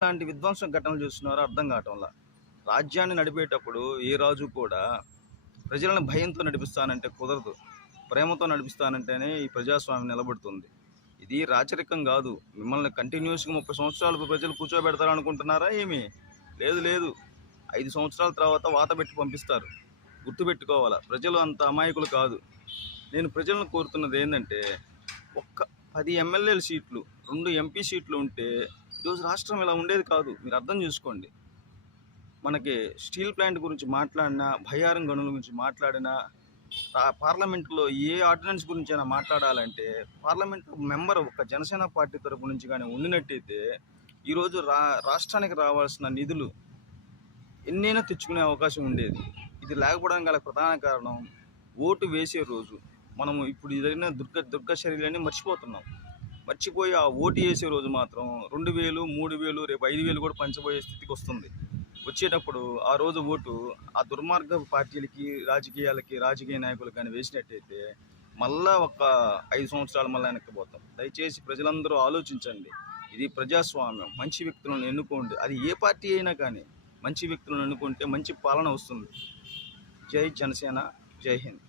ఇలాంటి విధ్వంసం ఘటనలు చూస్తున్నారో అర్థం కావటంలా. రాజ్యాన్ని నడిపేటప్పుడు ఏ రాజు కూడా ప్రజలను భయంతో నడిపిస్తానంటే కుదరదు. ప్రేమతో నడిపిస్తానంటేనే ఈ ప్రజాస్వామ్యం నిలబడుతుంది. ఇది రాచరికం కాదు. మిమ్మల్ని కంటిన్యూస్గా 30 సంవత్సరాలు ప్రజలు కూర్చోబెడతారనుకుంటున్నారా ఏమి? లేదు లేదు. 5 సంవత్సరాల తర్వాత వాత పెట్టి పంపిస్తారు. గుర్తుపెట్టుకోవాలా, ప్రజలు అంత అమాయకులు కాదు. నేను ప్రజలను కోరుతున్నది ఏంటంటే, ఒక్క 10 ఎమ్మెల్యేల సీట్లు, 2 ఎంపీ సీట్లు ఉంటే ఈరోజు రాష్ట్రం ఇలా ఉండేది కాదు. మీరు అర్థం చేసుకోండి. మనకి స్టీల్ ప్లాంట్ గురించి మాట్లాడినా, భయారం గనుల గురించి మాట్లాడినా, పార్లమెంట్లో ఏ ఆర్డినెన్స్ గురించి అయినా మాట్లాడాలంటే పార్లమెంట్ మెంబర్ ఒక జనసేన పార్టీ తరపు నుంచి కానీ ఉండినట్టయితే ఈరోజు రాష్ట్రానికి రావాల్సిన నిధులు ఎన్నైనా తెచ్చుకునే అవకాశం ఉండేది. ఇది లేకపోవడానికి గల ప్రధాన కారణం ఓటు వేసే రోజు మనము ఇప్పుడు జరిగిన దుర్గ చర్యలన్నీ మర్చిపోయి ఆ ఓటు వేసే రోజు మాత్రం 2000, 3000, రేపు 5000 కూడా పంచబోయే స్థితికి వస్తుంది. వచ్చేటప్పుడు ఆ రోజు ఓటు ఆ దుర్మార్గ పార్టీలకి, రాజకీయ నాయకులకు కానీ వేసినట్టయితే మళ్ళా ఒక 5 సంవత్సరాలు మళ్ళీ వెనక్కిపోతాం. దయచేసి ప్రజలందరూ ఆలోచించండి. ఇది ప్రజాస్వామ్యం. మంచి వ్యక్తులను ఎన్నుకోండి. అది ఏ పార్టీ అయినా కానీ మంచి వ్యక్తులను ఎన్నుకుంటే మంచి పాలన వస్తుంది. జై జనసేన, జై హింద్.